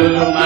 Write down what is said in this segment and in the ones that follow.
Hãy subscribe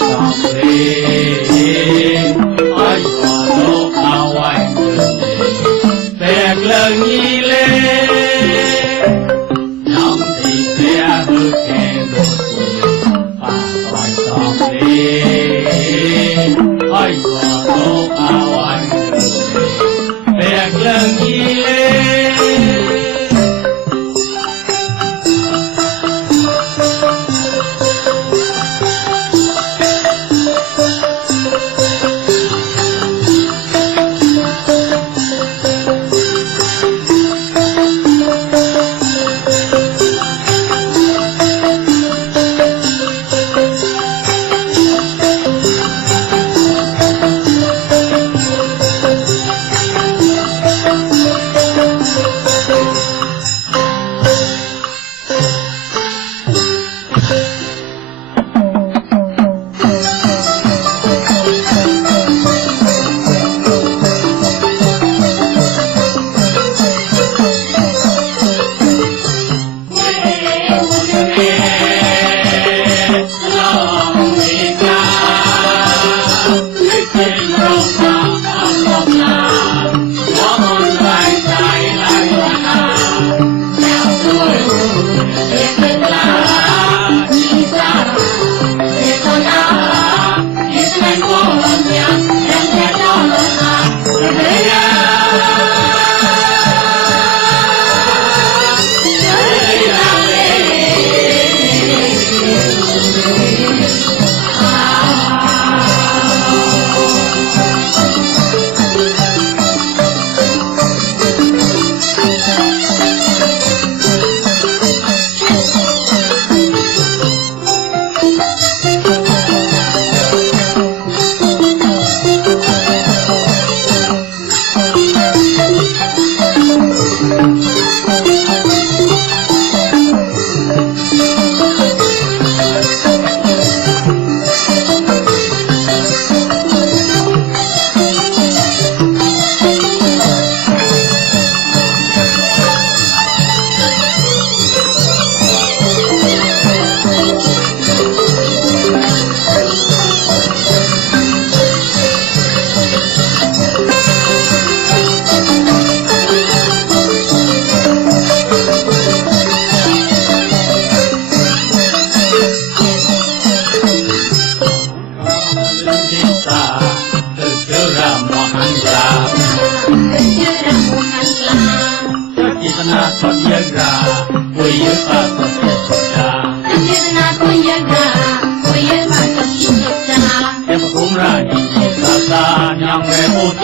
cho kênh Ghiền Mì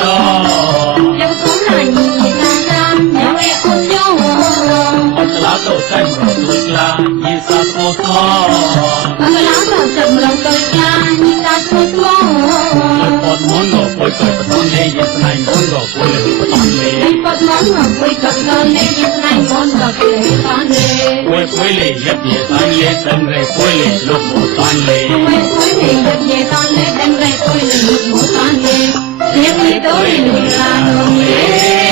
Gõ để không bỏ lỡ cái mờ tôi là như sa số số mà lá vào chậm lòng tôi ra như ta số số tôi còn muốn ngồi tôi cởi con lê như thế này muốn ngồi tôi là con lê tôi còn muốn ngồi tôi cởi con lê như thế này muốn ngồi tôi là con lê tôi lê dập về tan lê chân rê tôi lê lúc một tan lê tôi lê dập về tan lê chân rê tôi lê lúc một tan lê liếc đi tôi là nồng lê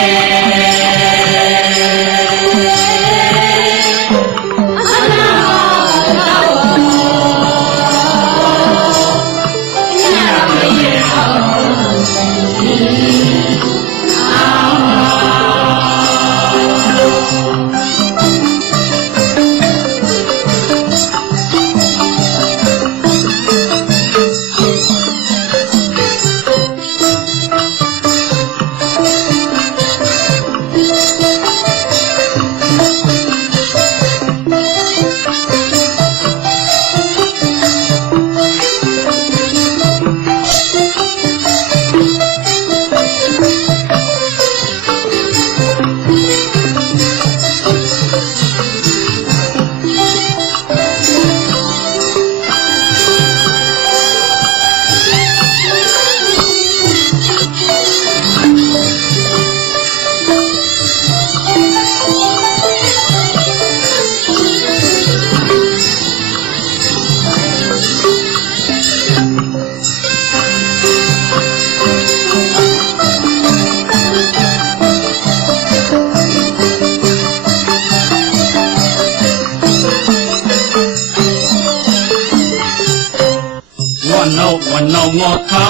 วันเอางอเขา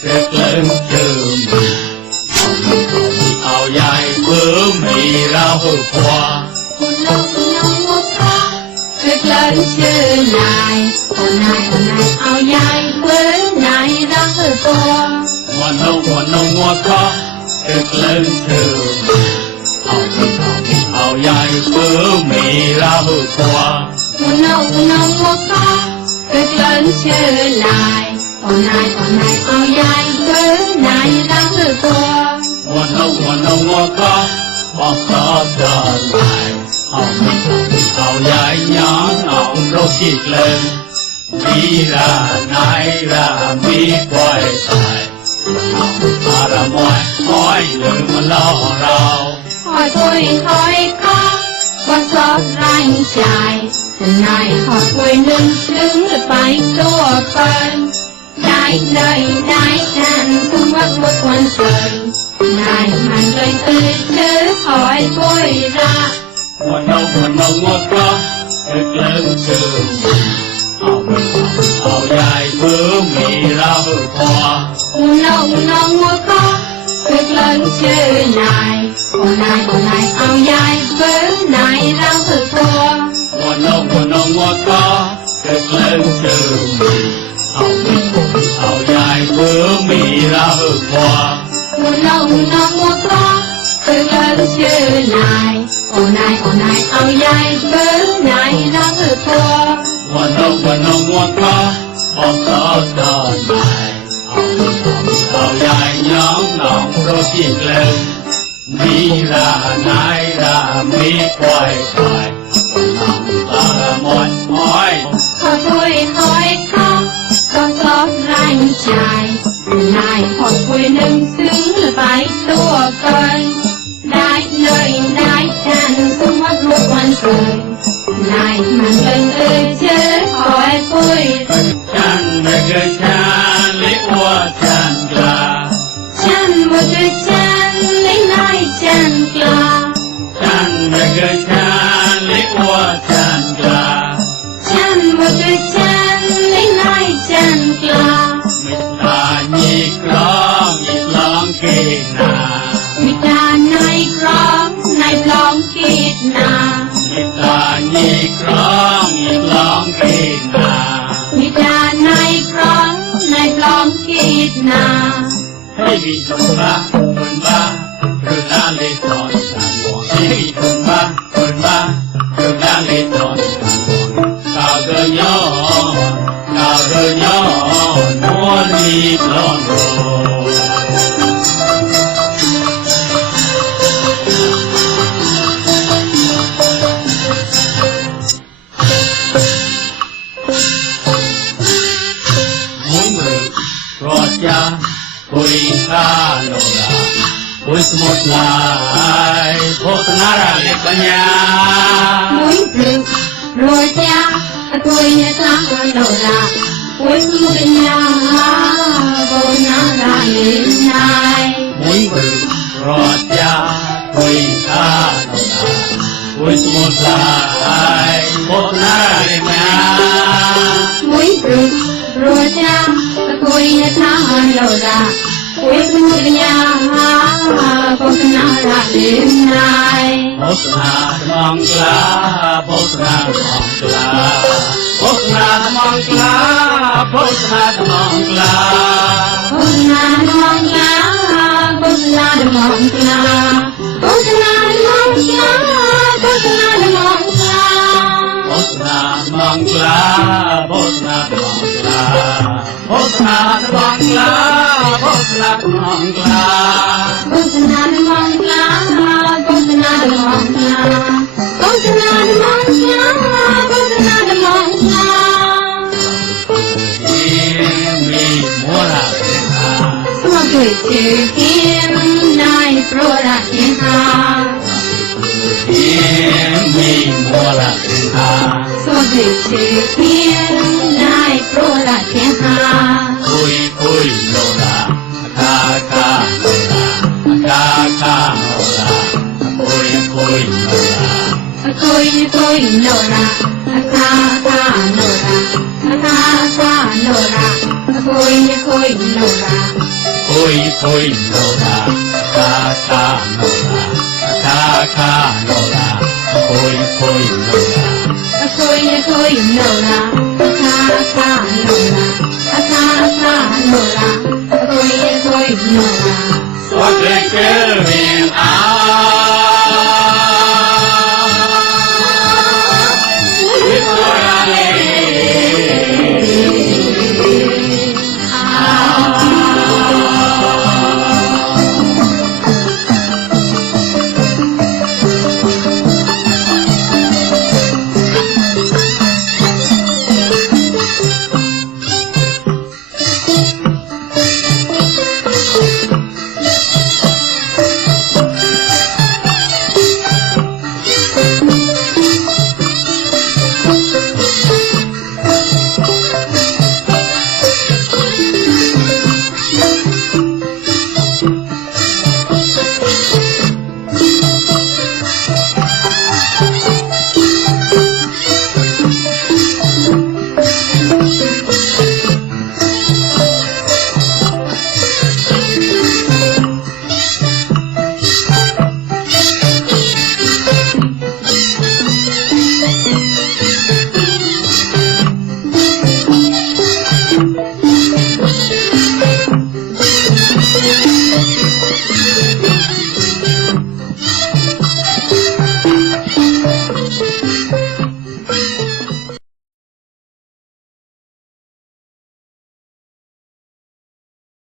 เกิดเลิ่มเจอมือเอาใหญ่เพิ่มมีเราขวาวันเอางอเขาเกิดเลิ่มเจอนายเอาใหญ่เพิ่มนายเราขวาวันเอางอเขาเกิดเลิ่มเจอมือเอาใหญ่เพิ่มมีเราขวาวันเอางอเขาเกิดเลิ่มเจอนายเอาใหญ่เพิ่มนายเราขวาวันเอางอเขาบอกต่อเดินไปเอาใหญ่ยังเอาโรคที่เกลื่อนมีระนายระมีปล่อยตายอาระมวยห้อยลืมมาล่อเราคอยคุยคอยข้าว่าชอบแรงใจนายขอคุยหนึ่งถึงไปตัวเป็นได้เลยได้กันคุณว่าบุกวันเกิดนายมันเลยตื่นถือคอยคุยรักวันเอางอก็เกิดเลื่อนเชื่อเอาใหญ่เพิ่มมีเราขวาวันเอางอก็เกิดเลื่อนเชื่อนายเอาใหญ่เพิ่มนายเราขวาวันเอางอก็เกิดเลื่อนเชื่อเอาใหญ่เพิ่มมีเราขวาวันเอางอก็เกิดเลื่อนเชื่อนายเอาใหญ่เพิ่มนายเราขวาวันเอางอก็บอกต่อเดินไปเอาใหญ่ยังเอาโรคที่เกลื่อนมีระนายระมีปล่อยตายตาละมวยห้อยขอคุยคอยข้าก็ชอบแรงใจนายขอคุยหนึ่งถึงไปตัวเกินได้เลยได้กันคุณว่าลูกวันเกิดนายมันเป็นเชื่อคอยคุยฉันไม่เคยฉันเล็กว่าฉันกล้าฉันไม่เคยฉันเล็กนายฉันกล้าฉันไม่เคยฉันเล็กว่าฉันกล้าฉันไม่เคยฉันเล็กนายฉันกล้ามิตานีกร้องอีกร้องเก่งนามิตานายกร้องนายร้องคิดนามิตานีกร้องอีกร้องเก่งนามิตานายกร้องนายร้องคิดนาให้วิจุบ้าคนบ้าหรือลาเลตอนสันวงให้วิจุบ้าคนบ้าหรือลาเลตอนสันวงกาเกยอนนัวลีลอนโร สมุทรลายโพธนาราลิปัญญา มุ้ยปลึกรัวจ้าคุยเนี่ยทางโนรามุ้ยมุ้ยยาโบนาราลินาย มุ้ยบรึกรอดยาคุยข้าโนราคุยสมุทรลายโพธนาราลิปัญญา มุ้ยปลึกรัวจ้าคุยเนี่ยทางโนราคุยมุ้ยยาโบนาราลินาย โพธนาธมังกลาโพธนาธมังกลาโพธนาธมังกลาโพธนาธมังกลา โฆษณาดมองยาโฆษณาดมองยาโฆษณาดมองยาโฆษณาดมองยา โพธนาธมังกลาโพธนาธมังกลาโพธนาธมังกลาโพธนาธมังกลา โฆษณาดมองยาโฆษณาดมองยาโฆษณาดมองยาโฆษณาดมองยา มีมัวละเห็นหา สวดด้วยชื่อเขียนนายโปรดเห็นหา มีมัวละเห็นหา สวดด้วยชื่อเขียนนายโปรดเห็นหา คุยโนราคาโนราคาโนราคุยโนรา คุยโนราคาโนราคาโนราคุยโนรา คุยโนราคาโนราคาโนราคุยโนรา คุยโนราคาโนราคาโนราคุยโนรา สวัสดีเกวินอาวิโรจน์เล Thank you.